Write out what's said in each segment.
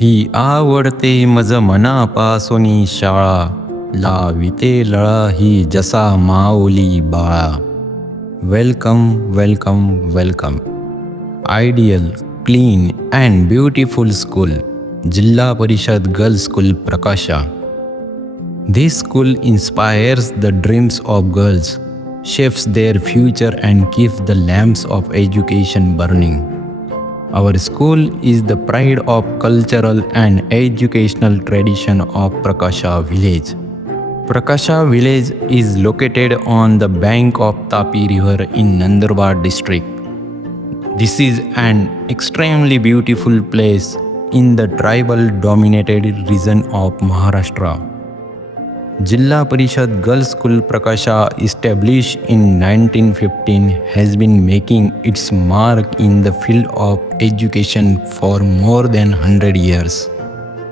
ही आवडते मज मनापासोनी शाळा, लाविते लळा ही जसा माऊली बाळा. Welcome welcome welcome. Ideal, clean and beautiful school, जिल्हा परिषद girls school Prakasha. This school inspires the dreams of girls, shapes their future and keeps the lamps of education burning. Our school is the pride of cultural and educational tradition of Prakasha village. Prakasha village is located on the bank of Tapi river in Nandurbar district. This is an extremely beautiful place in the tribal dominated region of Maharashtra. Jilla Parishad Girls School Prakasha, established in 1915, has been making its mark in the field of education for more than 100 years.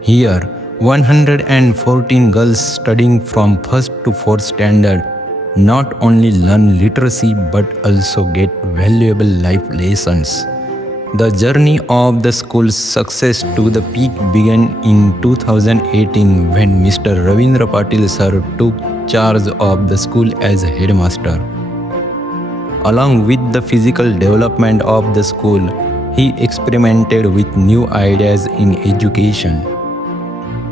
Here, 114 girls studying from 1st to 4th standard not only learn literacy but also get valuable life lessons. The journey of the school's success to the peak began in 2018 when Mr. Ravindra Patil sir took charge of the school as headmaster. Along with the physical development of the school, he experimented with new ideas in education.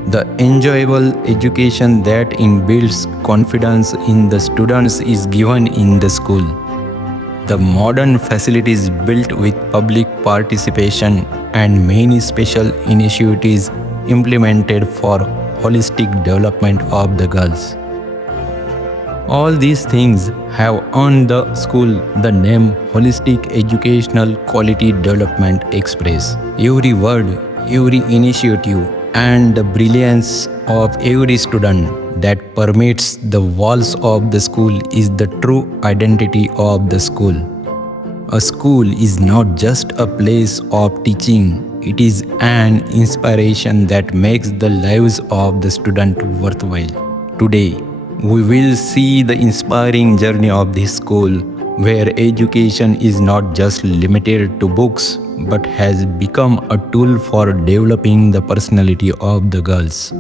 The enjoyable education that builds confidence in the students is given in the school. The modern facilities built with public participation and many special initiatives implemented for holistic development of the girls. All these things have earned the school the name Holistic Educational Quality Development Express. Every word, every initiative, and the brilliance of every student that permeates the walls of the school is the true identity of the school. A school is not just a place of teaching, it is an inspiration that makes the lives of the student worthwhile. Today, we will see the inspiring journey of this school, where education is not just limited to books but has become a tool for developing the personality of the girls.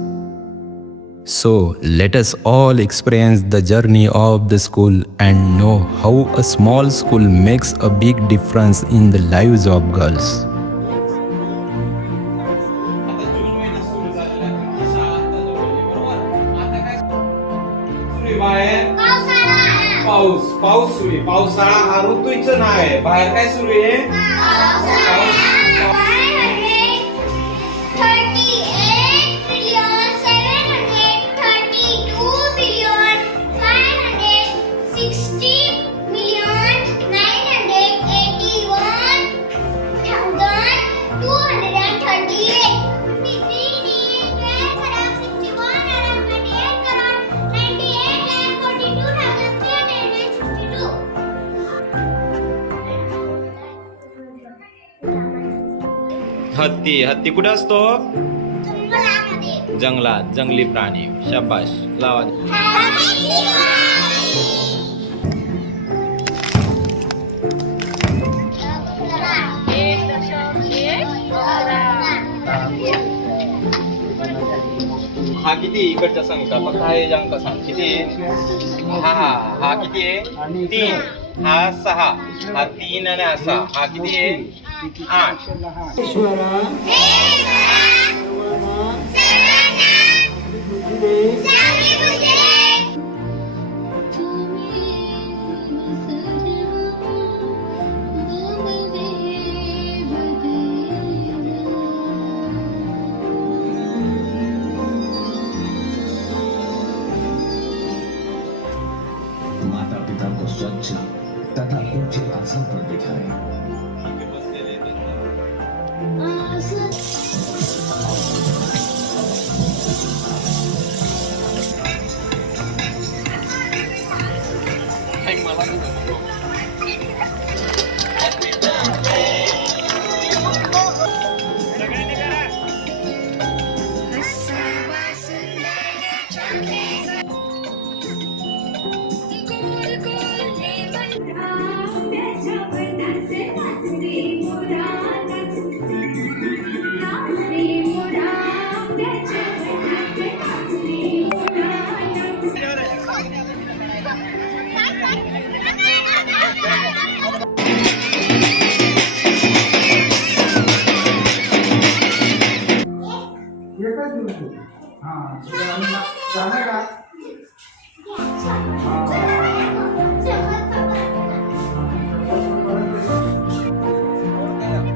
So, let us all experience the journey of the school and know how a small school makes a big difference in the lives of girls. पाऊस पाऊस सुरू आहे. पावसाळा हा ऋतूचं नाव आहे. बाहेर काय सुरू आहे? पाऊस. हत्ती हत्ती कुठे असतो? जंगलात. जंगली प्राणी. शाबाश. लावा. हा किती इकडच्या सांगता फक्त हा एक अंक सांग किती. हा हा हा किती आहे? 3. हा 6. हा 3 आणि हा 6. हा किती आहे? 8. माता पिता को स्वच्छ तथा ऊंचे आसन पर बिठाएं।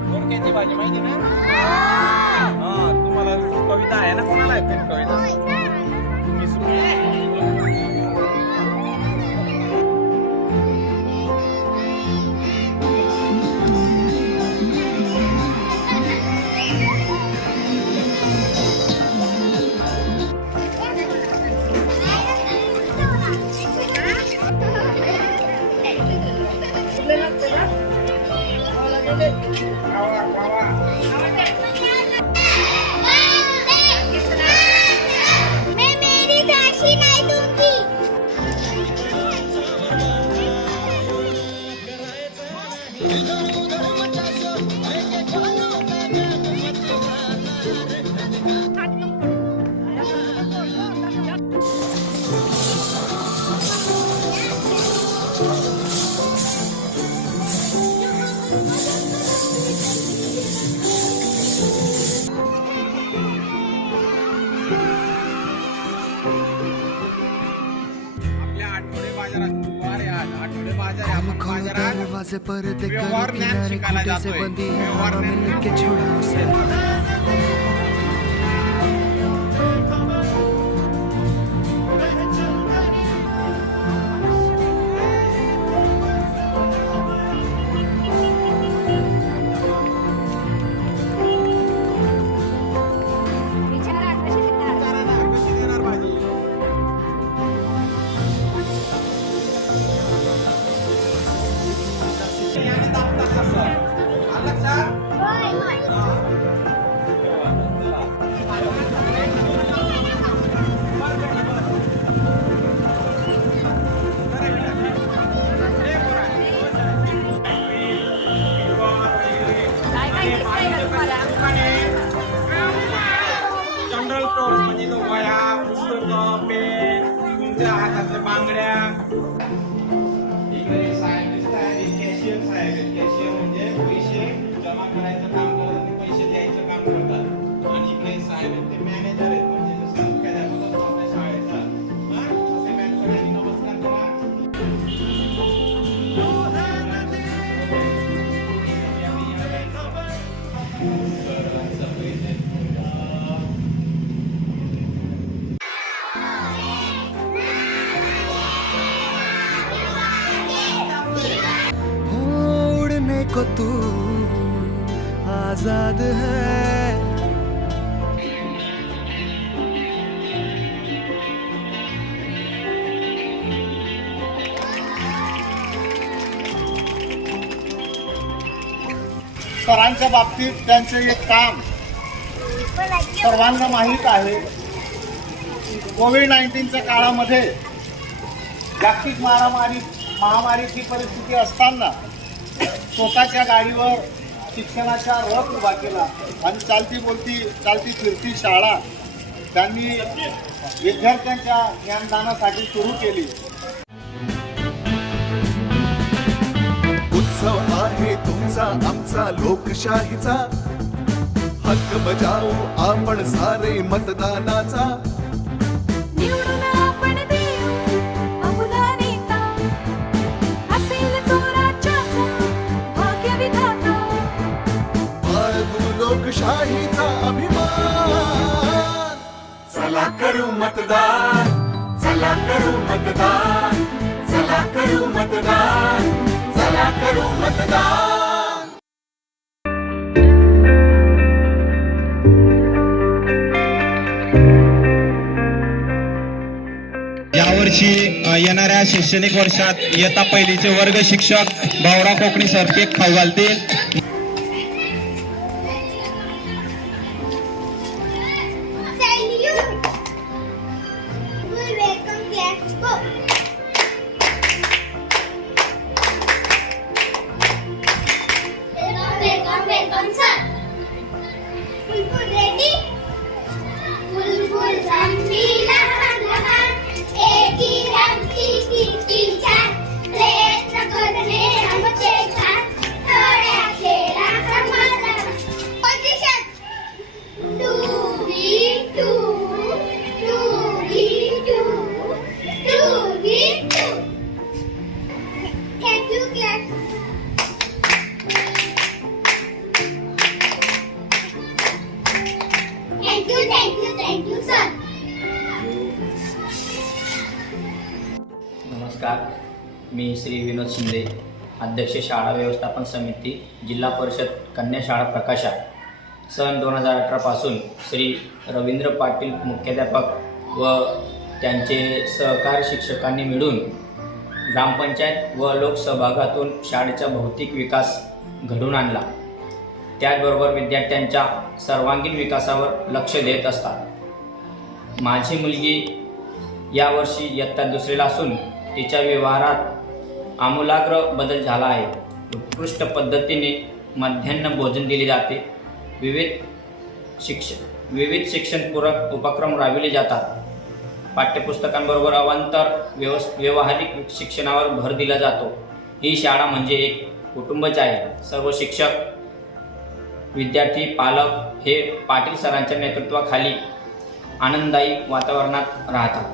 दोडक्याची भाजी माहिती ना? हा, तुम्हाला कविता आहे ना, कोणाला आहे फिल्म कविता? मैं मेरी राशि नहीं दूंगी। आपल्या आठवडे बाजारात बुधवार आहे आज. आठवडे बाजार आहे. आपण बाजारात दरवाजे पर्दे व्यवहार करो ज्ञान किनारे शिकायला खूटे से जातोय. बंदी व्यवहार हवा में ज्ञान. लेके छोड़ा उसे कशी देणार भाजी? याने दाबतात कसं? आलं लक्षात? जनरल स्टोर म्हणजे तो वया पुस्तकं पेन तुमच्या हातातल्या बांगड्या इकडे साहेब दिसताय कॅशियर साहेब आहेत. कॅशियर म्हणजे पैसे जमा करायचं काम करतात आणि पैसे द्यायचं काम करतात. आणि इकडे साहेब आहेत ते मॅनेजर आहेत म्हणजे जसं मुख्याध्यापक असतो आपल्या शाळेचा हा? तसे सगळ्यांनी नमस्कार करा. उड़ने को तू आजाद है सरांच्या बाबतीत त्यांचे एक काम सर्वांना माहीत आहे. कोविड-19च्या काळामध्ये जागतिक महामारीची परिस्थिती असताना स्वतःच्या गाडीवर शिक्षणाचा रथ उभा केला आणि चालती फिरती शाळा त्यांनी विद्यार्थ्यांच्या ज्ञानदानासाठी सुरू केली. उत्सव आहे तुमचा आमचा लोकशाहीचा हक्क बजावू आपण सारे मतदानाचा निवडून आपण देऊ अमुला नेता असेल जो राज्याचा भाग्यविधाता बाळगू लोकशाहीचा अभिमान चला करू मतदान चला करू मतदान चला करू मतदान चला करू मतदान यावर्षी येणाऱ्या शैक्षणिक वर्षात इयत्ता पहिलीचे वर्ग शिक्षक भावरा कोकणी सर केक खाऊ घालतील. Salute. We welcome claps go. Welcome, sir. Full ready? Full zamchila लहान एकी आमची किती छान प्रयत्न करणे आमचे छान थोड्या नमस्कार. मी श्री विनोद शिंदे, अध्यक्ष शाळा व्यवस्थापन समिती, जिल्हा परिषद कन्या शाळा प्रकाशा. सन 2018 पासून श्री रवींद्र पाटील मुख्याध्यापक व त्यांचे सहकारी शिक्षकांनी मिळून ग्रामपंचायत व लोकसहभागातून शाळेचा भौतिक विकास घडवून आणला. त्याचबरोबर विद्यार्थ्यांच्या सर्वांगीण विकासावर लक्ष देत असतात. माझी मुलगी यावर्षी इयत्ता 2रीला असून तिच्या व्यवहारात आमूलाग्र बदल झाला आहे. उत्कृष्ट पद्धतीने मध्यान्ह भोजन दिले जाते. विविध शिक्षणपूरक उपक्रम राबविले जातात. पाठ्यपुस्तकांबरोबर अवांतर व्यावहारिक शिक्षणावर भर दिला जातो. ही शाळा म्हणजे एक कुटुंबच आहे. सर्व शिक्षक, विद्यार्थी, पालक हे पाटील सरांच्या नेतृत्वाखाली आनंददायी वातावरणात राहतात.